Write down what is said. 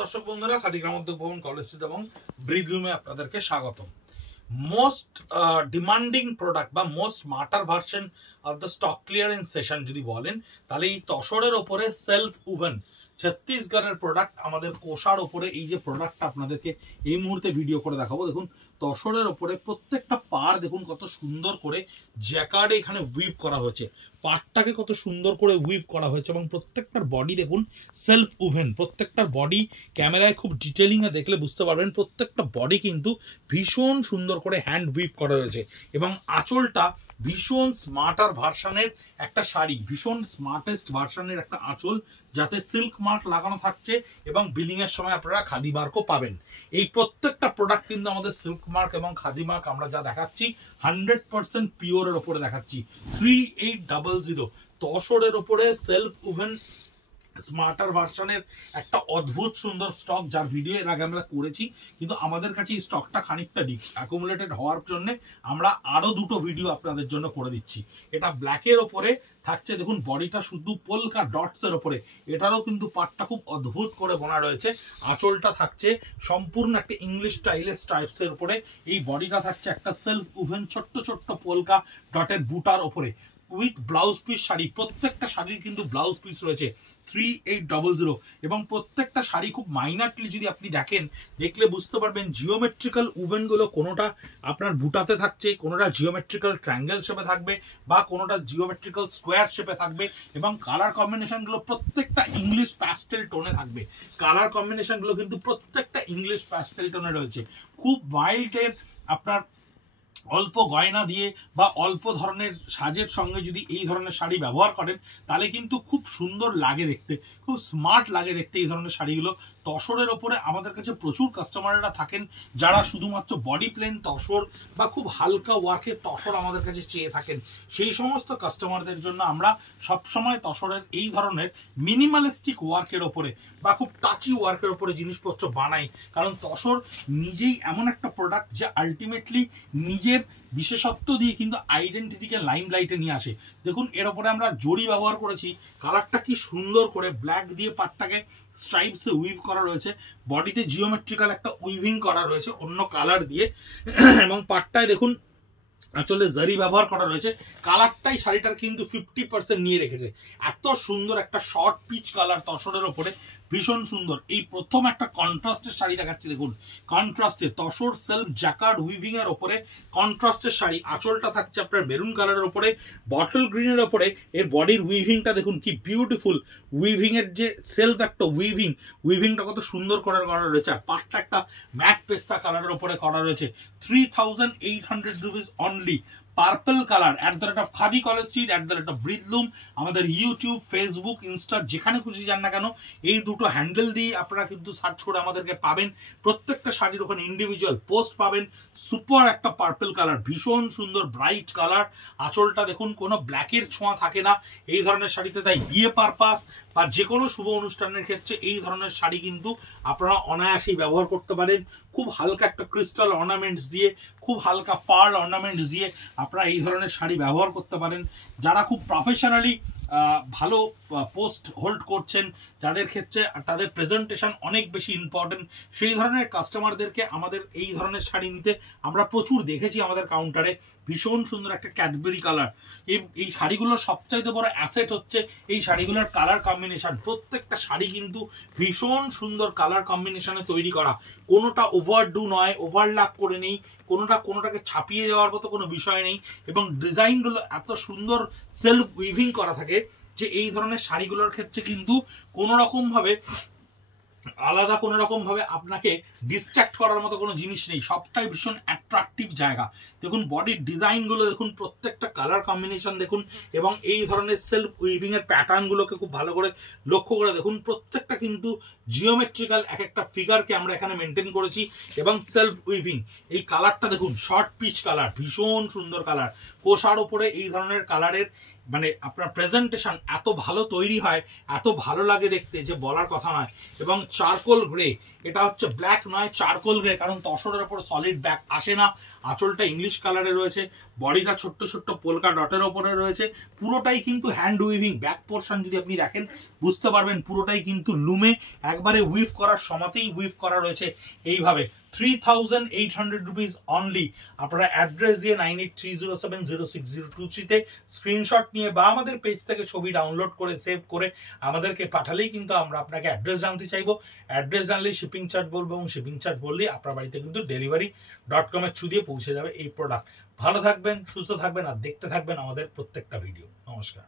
দর্শক বন্ধুরা, খাদি গ্রামোদ্যোগ ভবন কলেজ স্ট্রিট এবং ব্রিজ রুমে আপনাদেরকে স্বাগত। মোস্ট ডিমান্ডিং প্রোডাক্ট বা most martyr version of the stock clearance session যদি বলেন, তাহলে এই তসরের ওপরে সেলফ ওভেন ছত্তিশগড়ের প্রোডাক্ট, আমাদের কোষার ওপরে এই যে প্রোডাক্টটা আপনাদেরকে এই মুহূর্তে ভিডিও করে দেখাবো। দেখুন তসরের ওপরে প্রত্যেকটা পার দেখুন কত সুন্দর করে জ্যাকার্ডে এখানে উইভ করা হয়েছে, পার্টটাকে কত সুন্দর করে উইভ করা হয়েছে এবং প্রত্যেকটার বডি দেখুন সেলফ ওভেন। প্রত্যেকটার বডি ক্যামেরায় খুব ডিটেলিংয়ে দেখলে বুঝতে পারবেন, প্রত্যেকটা বডি কিন্তু ভীষণ সুন্দর করে হ্যান্ড উইভ করা হয়েছে এবং আঁচলটা ভীষণ স্মার্টার ভার্সনের একটা শাড়ি, ভীষণ স্মার্টেস্ট ভার্সনের একটা আঁচল, যাতে সিল্ক মার্ক লাগানো থাকছে এবং বিলিং এর সময় আপনারা খাদি মার্কও পাবেন। এই প্রত্যেকটা প্রোডাক্ট কিন্তু আমাদের সিল্ক মার্ক এবং খাদি মার্ক আমরা যা দেখাচ্ছি 100% পিওরের ওপরে দেখাচ্ছি। 3800 তসরের ওপরে সেলফ ওভেন স্মার্টার ভার্সনের একটা অদ্ভুত সুন্দর স্টক, যার ভিডিও এর আগে আমরা করেছি, কিন্তু আমাদের কাছে এই স্টকটা খানিকটা অ্যাকুমুলেটেড হওয়ার জন্য আমরা আরো দুটো ভিডিও আপনাদের জন্য করে দিচ্ছি। এটা ব্ল্যাকের ওপরে থাকছে, দেখুন বডিটা শুধু পোলকা ডটস এর ওপরে, এটারও কিন্তু পাটটা খুব অদ্ভুত করে বোনা রয়েছে। আঁচলটা থাকছে সম্পূর্ণ একটা ইংলিশ স্টাইলের স্ট্রাইপস এর উপরে, এই বডিটা থাকছে একটা সেলফ ওভেন ছোট্ট ছোট্ট পোলকা ডটের বুটার ওপরে উইথ ব্লাউজ পিস শাড়ি। প্রত্যেকটা শাড়ির কিন্তু ব্লাউজ পিস রয়েছে 3800 এবং প্রত্যেকটা শাড়ি খুব মাইনারলি যদি আপনি দেখেন, দেখলে বুঝতে পারবেন জিওমেট্রিক্যাল ওভেন গুলো কোনোটা আপনার বুটাতে থাকছে, কোনোটা জিওমেট্রিক্যাল ট্রায়াঙ্গেল শেপে থাকবে বা কোনোটা জিওমেট্রিক্যাল স্কোয়ার শেপে থাকবে এবং কালার কম্বিনেশন গুলো প্রত্যেকটা ইংলিশ প্যাস্টেল টোনে থাকবে। কালার কম্বিনেশন গুলো কিন্তু প্রত্যেকটা ইংলিশ প্যাস্টেল টোনে রয়েছে। খুব মাইল্ডের আপনার অল্প গয়না দিয়ে বা অল্প ধরনের সাজের সঙ্গে যদি এই ধরনের শাড়ি ব্যবহার করেন, তাহলে কিন্তু খুব সুন্দর লাগে দেখতে, খুব স্মার্ট লাগে দেখতে এই ধরনের শাড়িগুলো। তসরের ওপরে আমাদের কাছে প্রচুর কাস্টমাররা থাকেন যারা শুধুমাত্র বডি প্লেন তসর বা খুব হালকা ওয়ার্কের তসর আমাদের কাছে চেয়ে থাকেন। সেই সমস্ত কাস্টমারদের জন্য আমরা সবসময় তসরের এই ধরনের মিনিমালিস্টিক ওয়ার্কের ওপরে বা খুব টাচি ওয়ার্কের ওপরে জিনিসপত্র বানাই, কারণ তসর নিজেই এমন একটা প্রোডাক্ট যে আলটিমেটলি নিজের বিশেষত্ব দিয়ে কিন্তু আইডেন্টিটিকে লাইমলাইটে নিয়ে আসে। দেখুন এর ওপরে আমরা জড়ি ব্যবহার করেছি, কালারটা কি সুন্দর করে ব্ল্যাক দিয়ে পাটটাকে স্ট্রাইপসে উইভ করা রয়েছে, বডিতে জিওমেট্রিক্যাল একটা উইভিং করা রয়েছে অন্য কালার দিয়ে এবং পাটটায় দেখুন আসলে জারি ব্যবহার করা রয়েছে। কালারটাই শাড়িটার কিন্তু 50% নিয়ে রেখেছে। এত সুন্দর একটা শর্ট পিচ কালার তসরের ওপরে, ভীষণ সুন্দর। এই প্রথম একটা কন্ট্রাস্টের শাড়ি দেখাচ্ছি, দেখুন কন্ট্রাস্টে তসর সেলফ জ্যাকার্ড উইভিং এর ওপরে কন্ট্রাস্টের শাড়ি। আঁচলটা থাকছে আপনার মেরুন কালারের ওপরে, বটল গ্রিনের ওপরে। এর বডির উইভিংটা দেখুন কি বিউটিফুল, উইভিং এর যে সেলফ একটা উইভিংটা কত সুন্দর করে করা রয়েছে। আর পাটটা একটা ম্যাট পেস্তা কালারের ওপরে করা রয়েছে। 3800 rupees only. Purple colour @ khadi college street @ ব্রিজলুম, আমাদের ইউটিউব, ফেসবুক, ইনস্টা যেখানে খুশি যান না কেন, এই দুটো হ্যান্ডেল দিয়ে আপনারা কিন্তু সার্চ করে আমাদেরকে পাবেন। প্রত্যেকটা শাড়ির ওখানে ইন্ডিভিজুয়াল পোস্ট পাবেন। সুপার একটা পার্পল কালার, ভীষণ সুন্দর ব্রাইট কালার। আঁচলটা দেখুন কোনো ব্ল্যাকের ছোঁয়া থাকে না এই ধরনের শাড়িতে, তাই বিয়ে পারপাস বা যে কোনো শুভ অনুষ্ঠানের ক্ষেত্রে এই ধরনের শাড়ি কিন্তু আপনারা অনায়াসেই ব্যবহার করতে পারেন। খুব হালকা একটা ক্রিস্টাল অর্নামেন্টস দিয়ে, খুব হালকা পার্ল অর্নামেন্টস দিয়ে আপনারা এই ধরনের শাড়ি ব্যবহার করতে পারেন। যারা খুব প্রফেশনালি ভালো পোস্ট হোল্ড করছেন, যাদের ক্ষেত্রে তাদের প্রেজেন্টেশন অনেক বেশি ইম্পর্টেন্ট, সেই ধরনের কাস্টমারদেরকে আমাদের এই ধরনের শাড়ি নিতে আমরা প্রচুর দেখেছি আমাদের কাউন্টারে। ভীষণ সুন্দর একটা ক্যাডবেরি কালার। এই শাড়িগুলোর সবচাইতে বড় অ্যাসেট হচ্ছে এই শাড়িগুলোর কালার কম্বিনেশন। প্রত্যেকটা শাড়ি কিন্তু ভীষণ সুন্দর কালার কম্বিনেশনে তৈরি করা, কোনোটা ওভারডু নয়, ওভারল্যাপ করে নেই, কোনোটাকে ছাপিয়ে যাওয়ার মতো কোনো বিষয় নেই এবং ডিজাইনগুলো এত সুন্দর সেলফ উইভিং করা থাকে যে এই ধরনের শাড়িগুলোর ক্ষেত্রে কিন্তু কোনো রকম ভাবে আলাদা কোনো রকম ভাবে আপনাকে ডিস্ট্রাক্ট করার মতো কোনো জিনিস নেই, সবটাই ভীষণ অ্যাট্রাকটিভ জায়গা। দেখুন বডির ডিজাইনগুলো দেখুন, প্রত্যেকটা কালার কম্বিনেশন দেখুন এবং এই ধরনের সেলফ উইভিং এর প্যাটার্নগুলোকে খুব ভালো করে লক্ষ্য করে দেখুন। প্রত্যেকটা কিন্তু জিওমেট্রিক্যাল এক একটা ফিগারকে আমরা এখানে মেনটেন করেছি এবং সেলফ উইভিং। এই কালারটা দেখুন শর্ট পিচ কালার, ভীষণ সুন্দর কালার। কোষার ওপরে এই ধরনের কালারের মানে আপনার প্রেজেন্টেশন এত ভালো তৈরি হয়, এত ভালো লাগে দেখতে যে বলার কথা নয়। এবং চারকোল গ্রে, এটা হচ্ছে ব্ল্যাক নয়, চারকোল গ্রে, কারণ তসরের ওপর সলিড ব্ল্যাক আসে না। আঁচলটা ইংলিশ কালারে রয়েছে, বডিটা ছোট্ট ছোট্ট পোলকা ডটের ওপরে রয়েছে, পুরোটাই কিন্তু হ্যান্ড উইভিং। ব্যাক পোর্শন যদি আপনি দেখেন বুঝতে পারবেন পুরোটাই কিন্তু লুমে একবারে উইভ করার সমাতেই উইভ করা রয়েছে এইভাবে। 3800 রুপিস অনলি। আপনারা অ্যাড্রেস দিয়ে 9830706023 তে স্ক্রিনশট নিয়ে বা আমাদের পেজ থেকে ছবি ডাউনলোড করে সেভ করে আমাদেরকে পাঠালেই কিন্তু আমরা আপনাকে অ্যাড্রেস জানতে চাইবো। অ্যাড্রেস জানলেই শিপিং চার্জ বলবো এবং শিপিং চার্জ বললেই আপনার বাড়িতে কিন্তু delivery.com এর থ্রু দিয়ে পৌঁছে যাবে এই প্রোডাক্ট। ভালো থাকবেন, সুস্থ থাকবেন আর দেখতে থাকবেন আমাদের প্রত্যেকটা ভিডিও। নমস্কার।